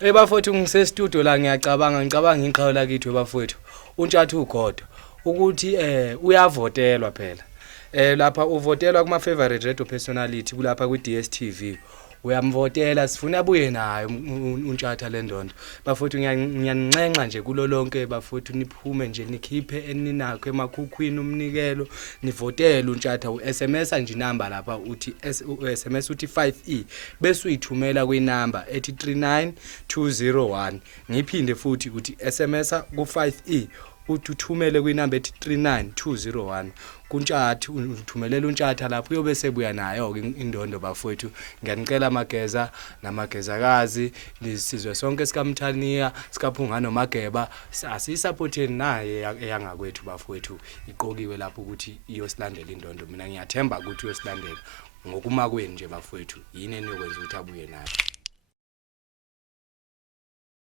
Bafowethu ngisestudio la ngicabanga inqhawe kithi bafowethu uTshathuGodo ukuthi uyavotelwa phela. Lapha uvotelwa kuma favorite radio personality kulapha ku DSTV. Uyamvotela sifuna abuye nayo uNtshatha lendondo. Bafowethu ngiyancenxa nje kulo lonke bafowethu niphume nje nikhiphe eninakho emakhukhwini umnikelo nivotele uNtshatha uSMS nje inamba lapha uthi SMS uthi 5E bese uyithumela kwinamba ethi 39201. Ngiphinde futhi uthi SMS ku 5E uthumele kwinamba ethi 39201 kuNtshatha uthumelela uNtshatha lapho uyobe sebuya nayo ke indondo bafowethu. Ngiyanicela amageza namagezakazi lisizwe sonke sikaMthaniya sikaphunga noMageba asisupporteni naye eyangakwethu bafowethu iqokiwe lapho ukuthi iyosilandela indondo. Mina ngiyathemba ukuthi uyosilandela ngokuma kweni nje bafowethu yini eniyokwenza ukuthi abuye nayo.